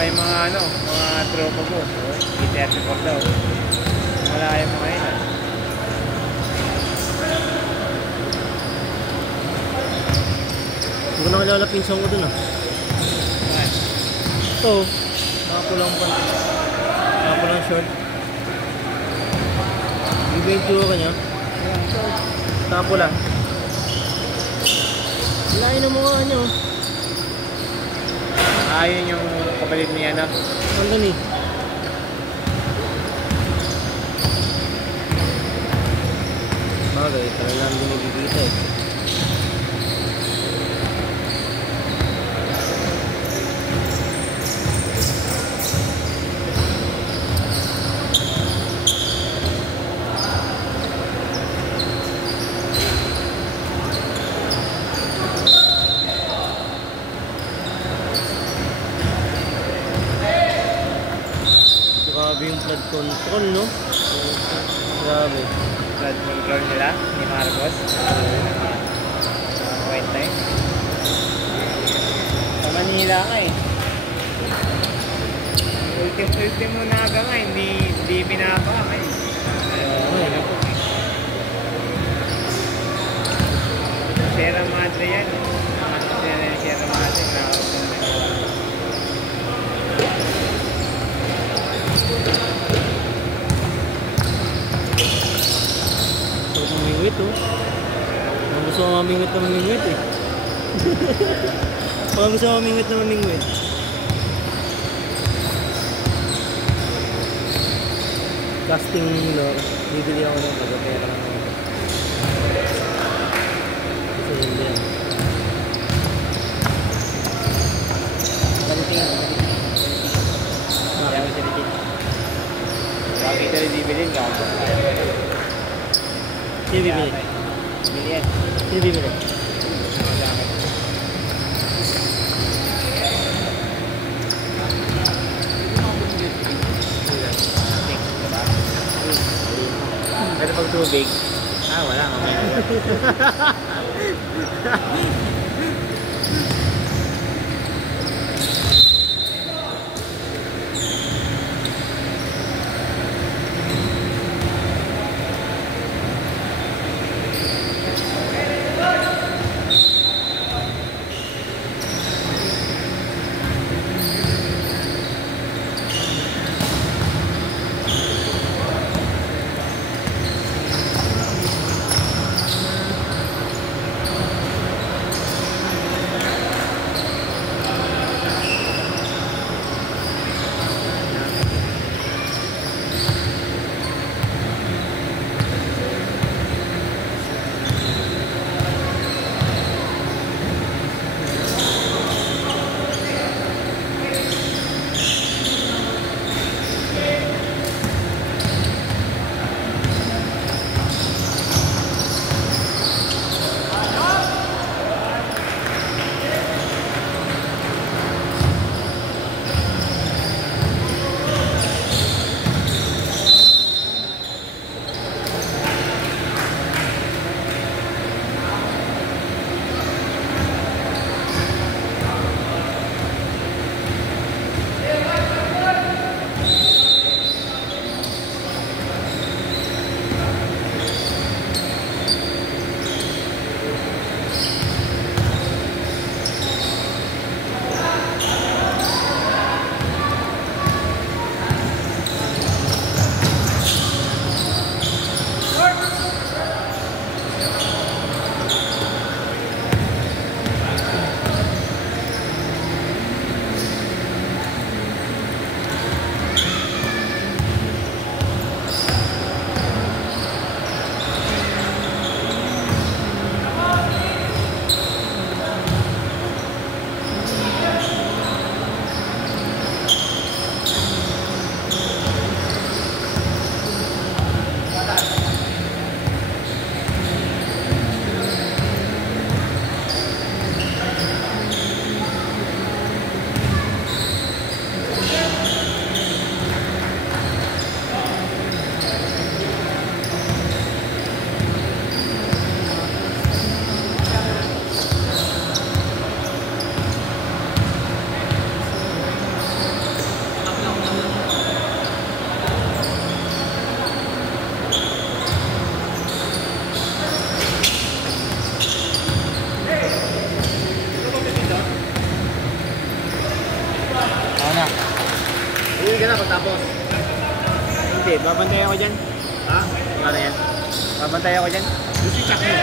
pa yung mga ano, mga tropa ko. E34 daw. Wala yung mga yun. Hindi ko na kilala pinsan ko dun ah. Ayan. Ito, nakapulang panty. Nakapulang short. Iba yung tuwa ka niya. Nakapula. Lain ang mukha niyo. Ayun yung kapatid niya na. Andun eh. Bagay, talagang hindi nagkikita eh. Grabe yung flood control, no? Grabe. Flood control nila ni Marcos. White time. Sa Manila nga eh. Ultimo na aga nga, hindi pinapaka eh. Sierra Madre yan. Sierra Madre. So, mamingwit oh. Kung gusto ko mamingwit na mamingwit eh. Kung gusto ko mamingwit na mamingwit. Casting lure. Bibili ako ng pagkapera. Kasi hindi yan. Ganito yan. Kaya mo siya bakit ito rin bibilin ka? Sino bibili? Bili yan. Sino bibili? Pero pag tubig, wala kami. Pwede, babantay ako dyan. Ha? Ano yan? Babantay ako dyan. Yung si Chuck mo.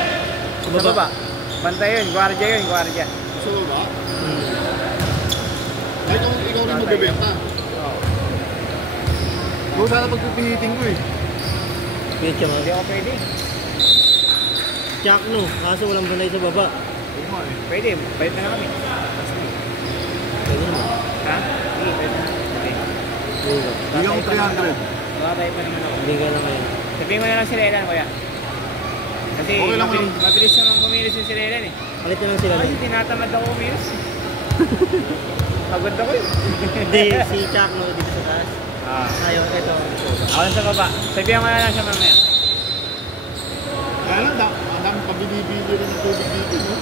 Sa baba. Bantay yun, gwardiya yun, gwardiya. Sa baba? Ay, ikaw rin magbebenta. Oo. Bro, sana pagpipihitin ko eh. Pihit ka Hindi man. ako pwede. Jack no, kaso walang banay sa baba. Oo nga eh. Pwede, balik na kami. Pwede naman. Ha? Sige, pwede na. Okay. Pwede ba? Bigyan ko 300. Makatay pa naman ako. Hindi ka na kayo. Sabihin mo na lang si Relan, kuya. Kasi Okay lang, mabilis naman kumilos yung si Relan eh. Palit na lang sila. Kasi tinatamad ako kumilos. Pagod ako eh. Hindi, si Jack no, dito sa taas. Ayaw, ito. Ako lang sa baba. Sabihan ko na lang siya mamaya. Kaya lang, ang dami pabibili rin ng tubig dito, no?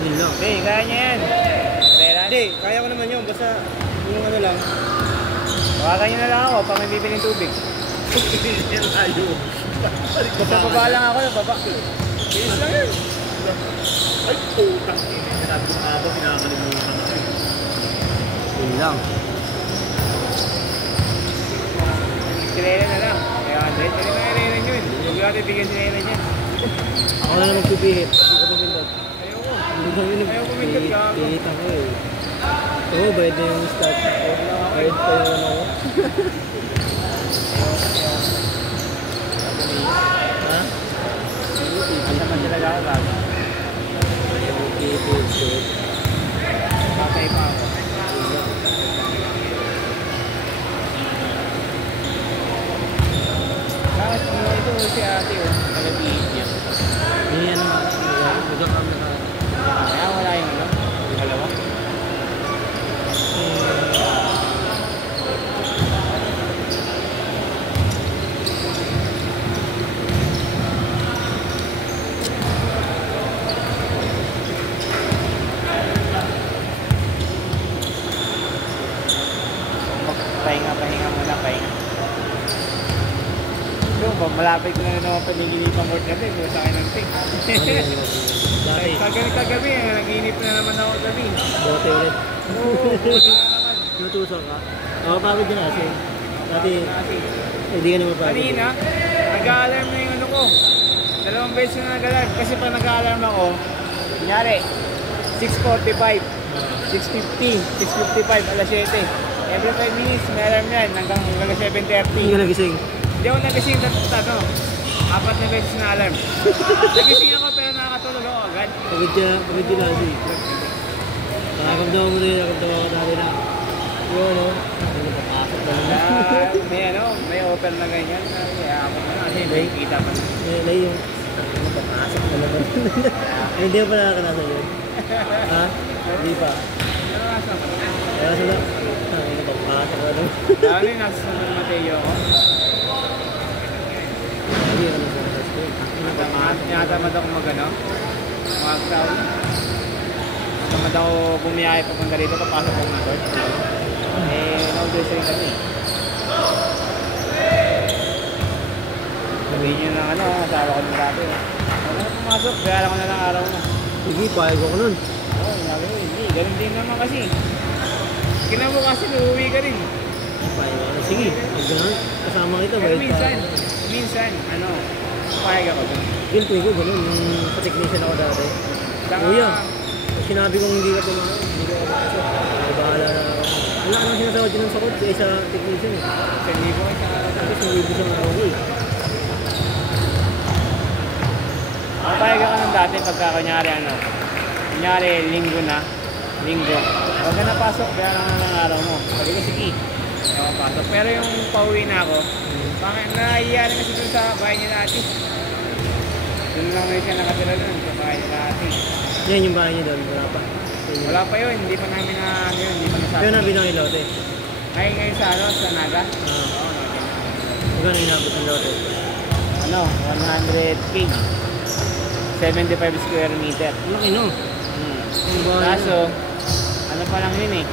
Yun lang. Hindi, kaya niya yan. Relan. Hindi, kaya ko naman yun. Basta yung ano lang. Tawagan niyo na lang ako pag may bibiling tubig. Yan tayo. Sa baba lang ako, sa baba. Bilis lang yun. Ay, putang ina. Sinabi ko aba, pinakalimutan ako eh. Yun lang. Si Relan na lang. Kaya 100. Pwede na Relan yun. Huwag natin bigyan si Relan yan. Ako na lang magpipihit. Hindi ko pumindot. Ayoko. Ayaw pumindot ka. Pihit ako eh. Oo, bayad na yung start. Bayad pa yung ano ko. Ha? Ang naman talaga ako bago. Patay pa ako. Bakit ito si ate oh. Nag-iit niya. Hindi yan naman. Magkakamera. Kaya wala yung ano. Dalawa. Pahinga muna, pahinga. Yung ba, malapit ko na naman paniginipan court gabi, kung sa akin ng ting. Dati, Kagabi, nag-iinip na naman ako gabi. bote ulit. Oo, buti na naman. Tutusok ka? Oo, pagod yun kasi. Dati, Kasi, hindi ka naman pagod. kanina, nag-a-alarm na yung ano ko. 2 beses na nag-alarm. Kasi pag nag-a-alarm ako, kunyari, 6:45, 6:50, 6:55, alas 7. Every 5 minutes, may alarm yan hanggang 7:30. Hindi ka nagising. Hindi ako nagising ano, 4 na beses na alarm. Nagising ako pero nakakatulog ako agad. Pagod ka kasi. Nakakamdaman mo rin, nakakamdaman ko dati na. Yun, no? Ano, papasok na naman. May offer na ganyan. Kaya ako na kasi may kita pa. May yung, ano, papasok na naman. Ay, hindi pa nakakanasa yun. Ha? Hindi pa. Ano nasa ko? Kaya sila, ano, papasok na naman. Lalo yung nasa San Mateo ako. Hindi ka naman sa school. Tinatamad ako mag-ano. Mag-town. Tamad ako bumiyahe papunta rito. Papasok ako ng court. Na-audition rin kami. Sabihin nyo na ano, asawa ko ng dati. Ano pumasok, kaya ko na lang araw na. Sige, payag ako nun. Oo, sabi ko, hindi. Ganun din naman kasi. Kinabukasan, uuwi ka rin. Payag ako. Sige, pag gano'n, kasama kita. Pero bayad tayo. minsan, ano, payag ako dun. Guilty ko, gano'n. Yung sa technician ako dati. Saka, Kuya, sinabi kong hindi ka pumasok. Hindi ka pumasok. Ay, bahala na ako. Wala nang sinasawad yun ng sakot kaya sa technician eh. sa libo ko sa Tapos nag-ibig sa araw ko eh. Papayag ako ng dati pagka kunyari ano, kunyari linggo na, huwag ka na pasok, kaya lang ng araw mo. Sabi ko, sige, ako pasok. Pero yung pauwi na ako, bakit nahihiya na kasi dun sa bahay niya natin. Dun lang na siya nakatira dun, sa bahay niya natin. Yan yung bahay niyo doon, wala pa. Wala pa yun, hindi pa namin na, ano yun, hindi pa nasabi. Pero nabi ng ilote. Ngayon sa ano, sa Naga? Ah, Oo, natin. magkano yung nabot ng ilote? Ano, 100K. 75 square meter. Laki no? Yung bahay Kaso, ano pa lang yun eh.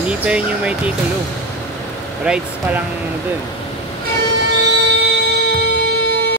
Hindi pa yun yung may titulo. Rights pa lang dun.